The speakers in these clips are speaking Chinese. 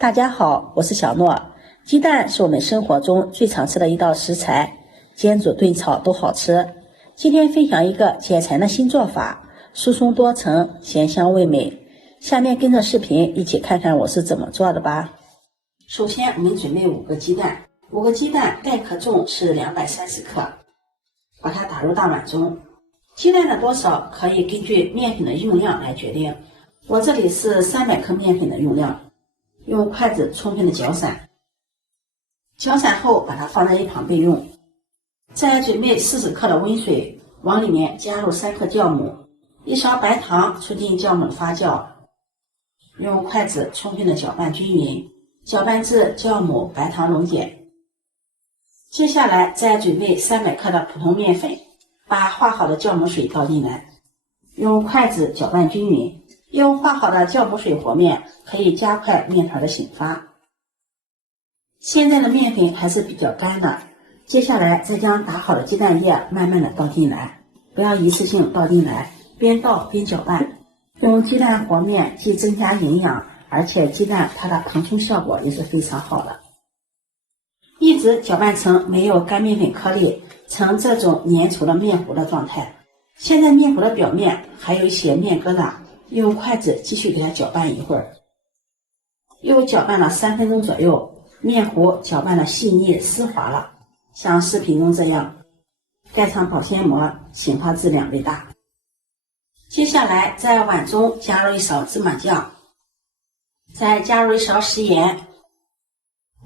大家好，我是小諾。鸡蛋是我們生活中最常吃的一道食材，煎煮燉炒都好吃。今天分享一個解饞的新做法，酥鬆多層，鹹香味美。下面跟着視頻一起看看我是怎麼做的吧。首先我們準備5個雞蛋，5個雞蛋概克重是230克，把它打入大碗中。鸡蛋的多少可以根据面粉的用量来決定，我這裡是300克面粉的用量。用筷子充分的攪散，攪散後把它放在一旁備用。再準備40克的溫水，往裡面加入3克酵母，1勺白糖，促進酵母的發酵。用筷子充分的攪拌均勻，攪拌至酵母、白糖溶解。接下來再準備300克的普通面粉，把化好的酵母水倒進來，用筷子攪拌均勻。用化好的酵母水和面，可以加快面团的醒发。现在的面粉还是比较干的，接下来再将打好的鸡蛋液慢慢的倒进来，不要一次性倒进来，边倒边搅拌。用鸡蛋和面既增加營養，而且雞蛋它的膨脹效果也是非常好的。一直攪拌成没有干面粉顆粒，呈這種粘稠的面糊的狀態。現在面糊的表面還有一些面疙瘩，用筷子繼續給它攪拌一會兒，又攪拌了3分鐘左右，面糊攪拌了細膩絲滑了，像視頻中這樣，蓋上保鮮膜，醒發至2倍大。接下來在碗中加入1勺芝麻醬，再加入1勺食鹽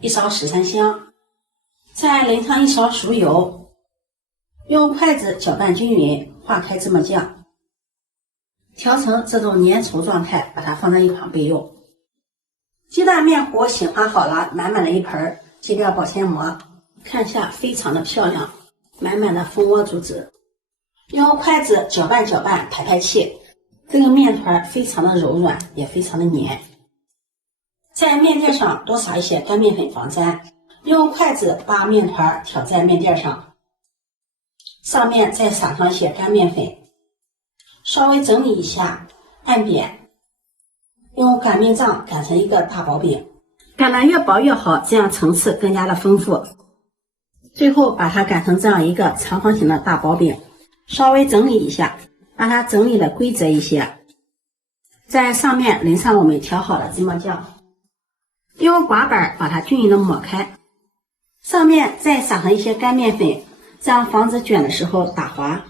，1勺十三香，再淋上1勺熟油，用筷子攪拌均勻，化開芝麻醬。調成這種粘稠狀態，把它放在一旁備用。雞蛋面糊醒發好了，滿滿的一盆，揭掉保鮮膜，看下非常的漂亮，滿滿的蜂窩組織。用筷子攪拌攪拌，排排氣，這個面團非常的柔軟，也非常的黏。在面墊上多撒一些乾面粉防粘，用筷子把面團挑在面墊上，上面再撒上一些乾面粉。稍微整理一下，按扁，用擀面杖擀成一個大薄餅，擀得越薄越好，這樣層次更加的豐富。最後把它擀成這樣一個長方形的大薄餅，稍微整理一下，把它整理的規則一些，在上面淋上我們調好的芝麻醬，用刮板把它均勻的抹開，上面再撒上一些乾面粉，這樣防止捲的時候打滑。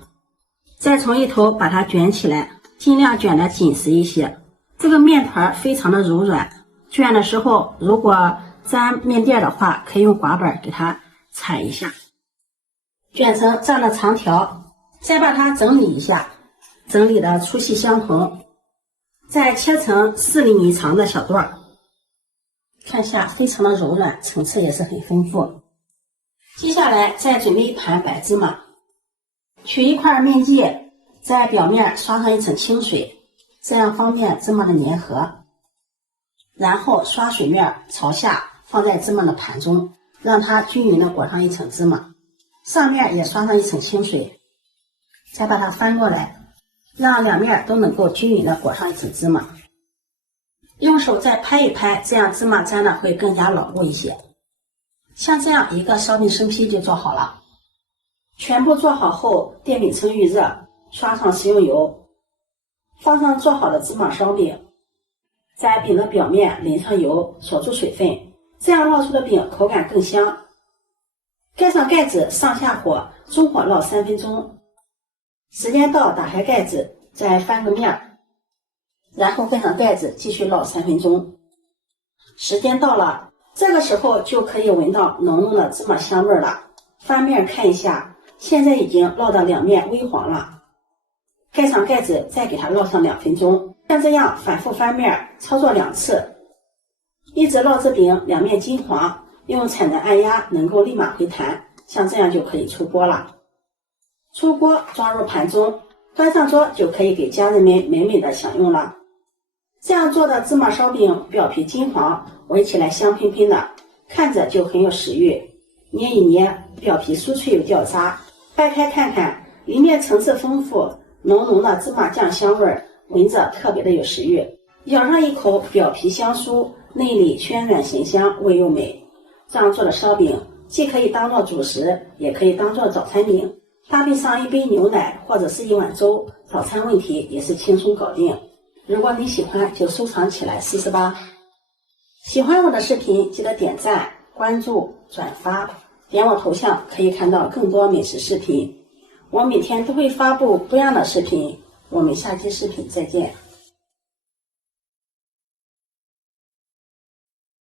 再從一頭把它捲起來，盡量捲得緊實一些。這個面團非常的柔軟，捲的時候如果粘面墊的話，可以用刮板給它鏟一下，捲成這樣的長條。再把它整理一下，整理的粗細相同，再切成4厘米長的小段，看下非常的柔軟，層次也是很豐富。接下來再準備一盤白芝麻。取一塊面劑，在表面刷上一層清水，這樣方便芝麻的粘合。然後刷水面朝下放在芝麻的盤中，讓它均勻的裹上一層芝麻，上面也刷上一層清水，再把它翻過來，讓兩面都能夠均勻的裹上一層芝麻。用手再拍一拍，這樣芝麻粘的會更加牢固一些。像這樣一個燒餅生坯就做好了。全部做好後，電餅铛預熱，刷上食用油，放上做好的芝麻燒餅，在餅的表面淋上油，鎖住水分，這樣烙出的餅口感更香。蓋上蓋子，上下火，中火烙3分鐘。時間到，打開蓋子，再翻個面，然後蓋上蓋子，繼續烙3分鐘。時間到了，這個時候就可以聞到濃濃的芝麻香味了。翻面看一下。現在已經烙到兩面微黃了，蓋上蓋子，再給它烙上2分鐘。像這樣反復翻面，操作2次，一直烙至餅兩面金黃，用鏟子按壓能夠立馬回彈，像這樣就可以出鍋了。出鍋裝入盤中，端上桌就可以給家人們美美的享用了。這樣做的芝麻燒餅表皮金黃，聞起來香噴噴的，看着就很有食欲。捏一捏，表皮酥脆又掉渣。掰開看看，裡面層次豐富，濃濃的芝麻醬香味，聞着特別的有食欲。咬上一口，表皮香酥，內裡暄軟鹹香，味又美。這樣做的燒餅既可以當做主食，也可以當做早餐餅，搭配上一杯牛奶或者是一碗粥，早餐問題也是輕鬆搞定。如果你喜歡，就收藏起來試試吧。喜歡我的視頻，記得點讚、關注、轉發，點我頭像可以看到更多美食視頻。我每天都會發布不一樣的視頻，我們下期視頻再見。